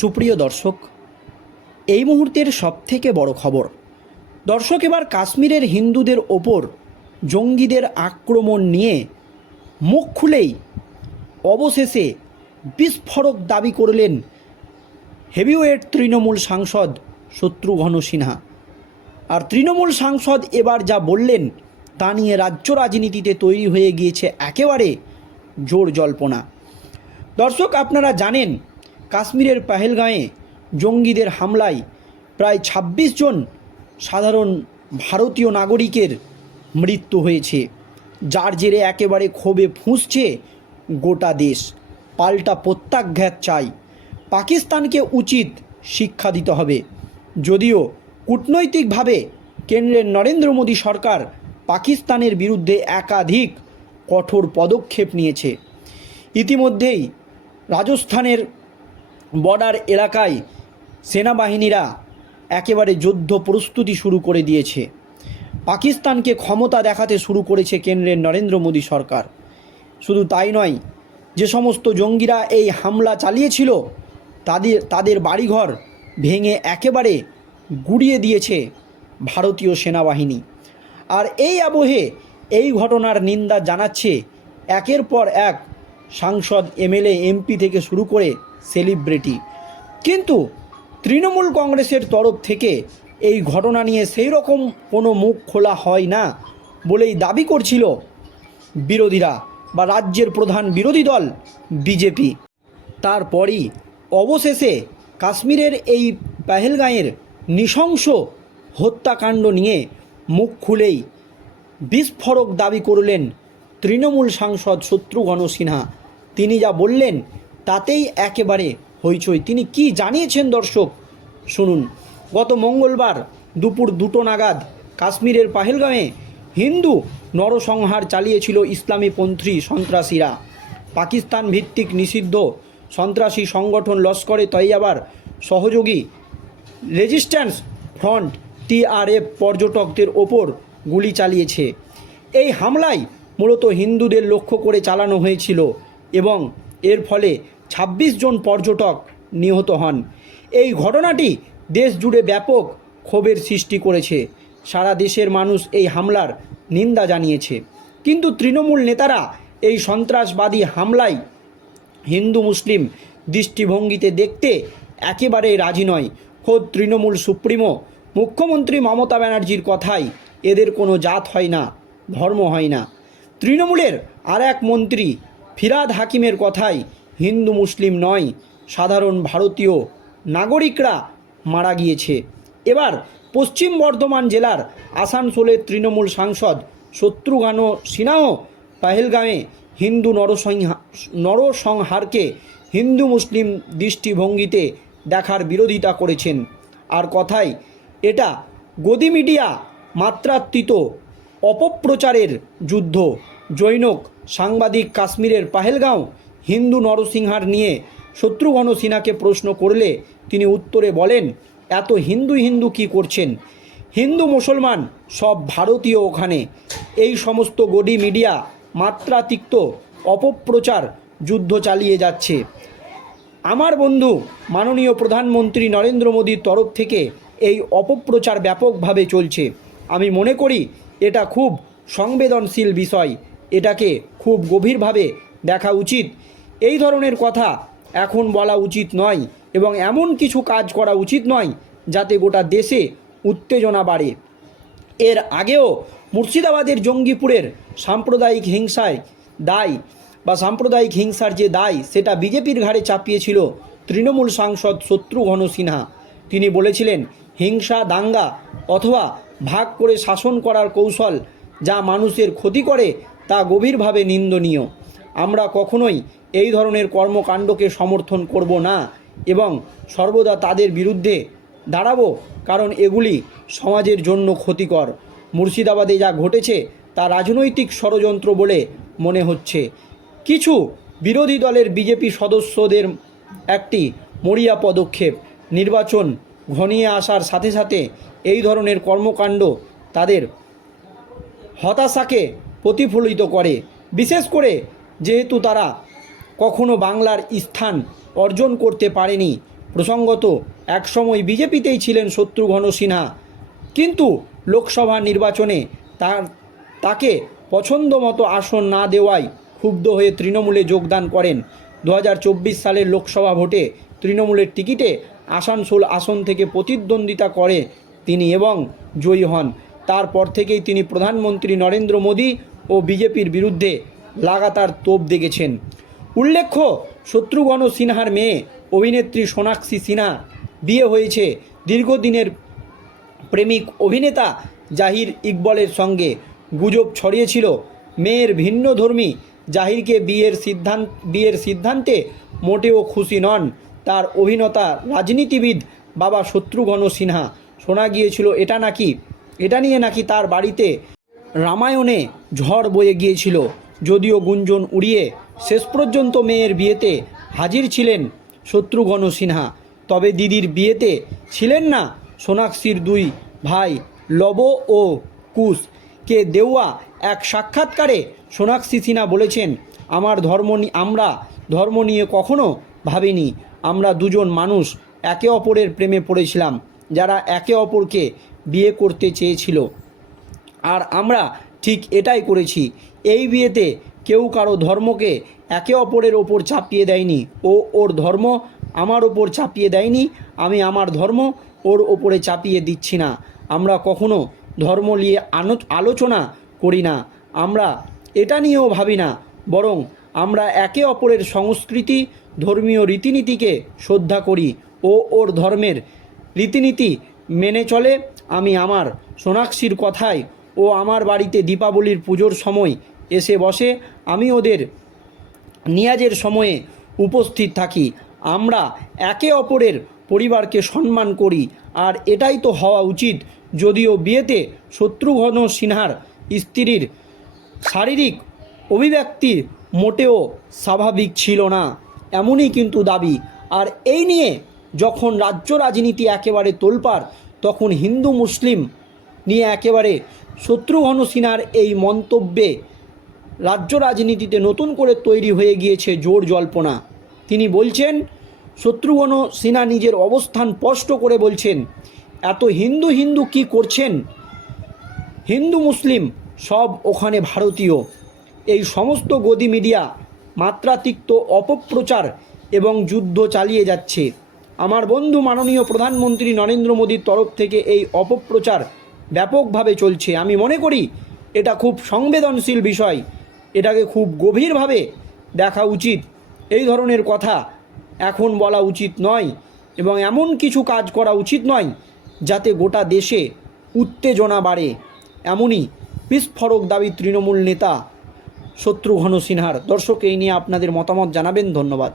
সুপ্রিয় দর্শক, এই মুহূর্তের সবথেকে বড় খবর। দর্শক, এবার কাশ্মীরের হিন্দুদের ওপর জঙ্গিদের আক্রমণ নিয়ে মুখ খুলেই অবশেষে বিস্ফোরক দাবি করলেন হেভিওয়েট তৃণমূল সাংসদ শত্রুঘ্ন সিনহা। আর তৃণমূল সাংসদ এবার যা বললেন, তা নিয়ে রাজ্য রাজনীতিতে তৈরি হয়ে গিয়েছে একেবারে জোর জল্পনা। দর্শক, আপনারা জানেন কাশ্মীরের পাহেলগাঁয়ে জঙ্গিদের হামলায় প্রায় ২৬ জন সাধারণ ভারতীয় নাগরিকের মৃত্যু হয়েছে, যার জেরে একেবারে ক্ষোভে ফুঁসছে গোটা দেশ। পাল্টা প্রত্যাঘাত চাই। পাকিস্তানকে উচিত শিক্ষা দিতে হবে। যদিও কূটনৈতিকভাবে কেন্দ্রের নরেন্দ্র মোদী সরকার পাকিস্তানের বিরুদ্ধে একাধিক কঠোর পদক্ষেপ নিয়েছে। ইতিমধ্যেই রাজস্থানের বর্ডার এলাকায় সেনাবাহিনীরা একেবারে যুদ্ধ প্রস্তুতি শুরু করে দিয়েছে। পাকিস্তানকে ক্ষমতা দেখাতে শুরু করেছে কেন্দ্রের নরেন্দ্র মোদী সরকার। শুধু তাই নয়, যে সমস্ত জঙ্গিরা এই হামলা চালিয়েছিল, তাদের তাদের বাড়িঘর ভেঙে একেবারে গুড়িয়ে দিয়েছে ভারতীয় সেনাবাহিনী। আর এই আবহে এই ঘটনার নিন্দা জানাচ্ছে একের পর এক সাংসদ, এমএলএ, এমপি থেকে শুরু করে সেলিব্রিটি কিন্তু তৃণমূল কংগ্রেসের তরফ থেকে এই ঘটনা নিয়ে সেই রকম কোনো মুখ খোলা হয় না বলেই দাবি করছিল বিরোধীরা বা রাজ্যের প্রধান বিরোধী দল বিজেপি। তারপরই অবশেষে কাশ্মীরের এই পেহেলগাঁয়ের নৃশংস হত্যাকাণ্ড নিয়ে মুখ খুলেই বিস্ফোরক দাবি করলেন তৃণমূল সাংসদ শত্রুঘ্ন সিনহা। তিনি যা বললেন তাতেই একেবারে হইচই। তিনি কি জানিয়েছেন, দর্শক? শুনুন। গত মঙ্গলবার দুপুর দুটো নাগাদ কাশ্মীরের পাহেলগাঁয়ে হিন্দু নরসংহার চালিয়েছিল ইসলামীপন্থী সন্ত্রাসীরা। পাকিস্তান ভিত্তিক নিষিদ্ধ সন্ত্রাসী সংগঠন লস্করে তৈয়াবার সহযোগী রেজিস্ট্যান্স ফ্রন্ট টিআরএফ পর্যটকদের ওপর গুলি চালিয়েছে। এই হামলায় মূলত হিন্দুদের লক্ষ্য করে চালানো হয়েছিল এবং এর ফলে ২৬ জন পর্যটক নিহত হন। এই ঘটনাটি দেশ জুড়ে ব্যাপক ক্ষোভের সৃষ্টি করেছে। সারা দেশের মানুষ এই হামলার নিন্দা জানিয়েছে। কিন্তু তৃণমূল নেতারা এই সন্ত্রাসবাদী হামলায় হিন্দু, মুসলিম দৃষ্টিভঙ্গিতে দেখতে একেবারেই রাজি নয়। খোদ তৃণমূল সুপ্রিমো, মুখ্যমন্ত্রী মমতা ব্যানার্জির কথাই এদের কোনো জাত হয় না, ধর্ম হয় না। তৃণমূলের আর এক মন্ত্রী ফিরাদ হাকিমের কথাই হিন্দু মুসলিম নয়, সাধারণ ভারতীয় নাগরিকরা মারা গিয়েছে। এবার পশ্চিম বর্ধমান জেলার আসানসোলের তৃণমূল সাংসদ শত্রুঘ্ন সিনহাও পাহেলগাঁয়ে হিন্দু নরসংহা নরসংহারকে হিন্দু মুসলিম দৃষ্টিভঙ্গিতে দেখার বিরোধিতা করেছেন। আর কথায়, এটা গদি মিডিয়া মাত্রাত্বিত অপপ্রচারের যুদ্ধ। জৈনক সাংবাদিক কাশ্মীরের পাহেলগাঁও হিন্দু নরসিংহার নিয়ে শত্রুঘ্ন সিনহাকে প্রশ্ন করলে তিনি উত্তরে বলেন, এত হিন্দু হিন্দু কি করছেন? হিন্দু মুসলমান সব ভারতীয় ওখানে। এই সমস্ত গডি মিডিয়া মাত্রাতিক্ত অপপ্রচার যুদ্ধ চালিয়ে যাচ্ছে। আমার বন্ধু, মাননীয় প্রধানমন্ত্রী নরেন্দ্র মোদীর তরফ থেকে এই অপপ্রচার ব্যাপকভাবে চলছে। আমি মনে করি এটা খুব সংবেদনশীল বিষয়। এটাকে খুব গভীরভাবে দেখা উচিত। এই ধরনের কথা এখন বলা উচিত নয় এবং এমন কিছু কাজ করা উচিত নয় যাতে গোটা দেশে উত্তেজনা বাড়ে। এর আগেও মুর্শিদাবাদের জঙ্গিপুরের সাম্প্রদায়িক হিংসায় দায় বা সাম্প্রদায়িক হিংসার যে দায়, সেটা বিজেপির ঘাড়ে চাপিয়েছিল তৃণমূল সাংসদ শত্রুঘ্ন সিনহা। তিনি বলেছিলেন, হিংসা, দাঙ্গা অথবা ভাগ করে শাসন করার কৌশল যা মানুষের ক্ষতি করে, তা গভীরভাবে নিন্দনীয়। আমরা কখনোই এই ধরনের কর্মকাণ্ডকে সমর্থন করব না এবং সর্বদা তাদের বিরুদ্ধে দাঁড়াবো, কারণ এগুলি সমাজের জন্য ক্ষতিকর। মুর্শিদাবাদে যা ঘটেছে তা রাজনৈতিক ষড়যন্ত্র বলে মনে হচ্ছে। কিছু বিরোধী দলের বিজেপি সদস্যদের একটি মরিয়া পদক্ষেপ, নির্বাচন ঘনিয়ে আসার সাথে সাথে এই ধরনের কর্মকাণ্ড তাদের হতাশাকে প্রতিফলিত করে। বিশেষ করে যেহেতু তারা কখনো বাংলার স্থান অর্জন করতে পারেনি, প্রসঙ্গত একসময় বিজেপিতেই ছিলেন শত্রুঘ্ন সিনহা। কিন্তু লোকসভা নির্বাচনে তার, তাকে পছন্দ মতো আসন না দেওয়ায় ক্ষুব্ধ হয়ে তৃণমূলে যোগদান করেন। দু হাজার চব্বিশ সালের লোকসভা ভোটে তৃণমূলের টিকিটে আসানসোল আসন থেকে প্রতিদ্বন্দ্বিতা করে তিনি এবং জয়ী হন। তারপর থেকেই তিনি প্রধানমন্ত্রী নরেন্দ্র মোদী ও বিজেপির বিরুদ্ধে লাগাতার তোপ দেখেছেন। উল্লেখ্য, শত্রুঘ্ন সিনহার মেয়ে, অভিনেত্রী সোনাক্ষী সিনহা বিয়ে হয়েছে দীর্ঘদিনের প্রেমিক অভিনেতা জাহির ইকবলের সঙ্গে। গুজব ছড়িয়েছিল। মেয়ের ভিন্নধর্মী জাহিরকে বিয়ের সিদ্ধান্ত, বিয়ের সিদ্ধান্তে মোটেও খুশি নন। তার অভিনেতা রাজনীতিবিদ বাবা শত্রুঘ্ন সিনহা। শোনা গিয়েছিল, এটা নাকি, এটা নিয়ে নাকি তার বাড়িতে রামায়ণে ঝড় বয়ে গিয়েছিল। যদিও গুঞ্জন উড়িয়ে শেষ পর্যন্ত মেয়ের বিয়েতে হাজির ছিলেন শত্রুঘ্ন সিনহা। তবে দিদির বিয়েতে ছিলেন না সোনাক্ষীর দুই ভাই লব ও কুশ। কে দেওয়া এক সাক্ষাৎকারে সোনাক্ষী সিনহা বলেছেন, আমার ধর্ম আমরা ধর্ম নিয়ে কখনো ভাবিনি। আমরা দুজন মানুষ, একে অপরের প্রেমে পড়েছিলাম, যারা একে অপরকে বিয়ে করতে চেয়েছিল। আর আমরা ঠিক এটাই করেছি এই বিয়েতে কেউ কারও ধর্মকে একে অপরের ওপর চাপিয়ে দেয়নি। ও ওর ধর্ম আমার ওপর চাপিয়ে দেয়নি, আমি আমার ধর্ম ওর ওপরে চাপিয়ে দিচ্ছি না। আমরা কখনো ধর্ম নিয়ে আলোচনা করি না। আমরা এটা নিয়েও ভাবি না, বরং আমরা একে অপরের সংস্কৃতি, ধর্মীয় রীতিনীতিকে শ্রদ্ধা করি। ও ওর ধর্মের রীতিনীতি মেনে চলে, আমি আমার সোনাক্ষীর কথায় ও আমার বাড়িতে দীপাবলির পুজোর সময় এসে বসে, আমি ওদের নিয়াজের সময়ে উপস্থিত থাকি। আমরা একে অপরের পরিবারকে সম্মান করি, আর এটাই তো হওয়া উচিত। যদিও বিয়েতে শত্রুঘ্ন সিনহার স্ত্রীর শারীরিক অভিব্যক্তি মোটেও স্বাভাবিক ছিল না, এমনই কিন্তু দাবি। আর এই নিয়ে যখন রাজ্য রাজনীতি একেবারে তোলপাড়, তখন হিন্দু মুসলিম নিয়ে একেবারে শত্রুঘ্ন সিনহার এই মন্তব্যে রাজ্য রাজনীতিতে নতুন করে তৈরি হয়ে গিয়েছে জোর জল্পনা। তিনি বলছেন, শত্রুঘ্ন সিনহা নিজের অবস্থান স্পষ্ট করে বলছেন, এত হিন্দু হিন্দু কি করছেন? হিন্দু মুসলিম সব ওখানে ভারতীয়। এই সমস্ত গদি মিডিয়া মাত্রাতিক্ত অপপ্রচার এবং যুদ্ধ চালিয়ে যাচ্ছে। আমার বন্ধু মাননীয় প্রধানমন্ত্রী নরেন্দ্র মোদীর তরফ থেকে এই অপপ্রচার ব্যাপকভাবে চলছে। আমি মনে করি এটা খুব সংবেদনশীল বিষয়। এটাকে খুব গভীরভাবে দেখা উচিত। এই ধরনের কথা এখন বলা উচিত নয় এবং এমন কিছু কাজ করা উচিত নয় যাতে গোটা দেশে উত্তেজনা বাড়ে। এমনই বিস্ফোরক দাবি তৃণমূল নেতা শত্রুঘন সিনহার। দর্শক, এই নিয়ে আপনাদের মতামত জানাবেন। ধন্যবাদ।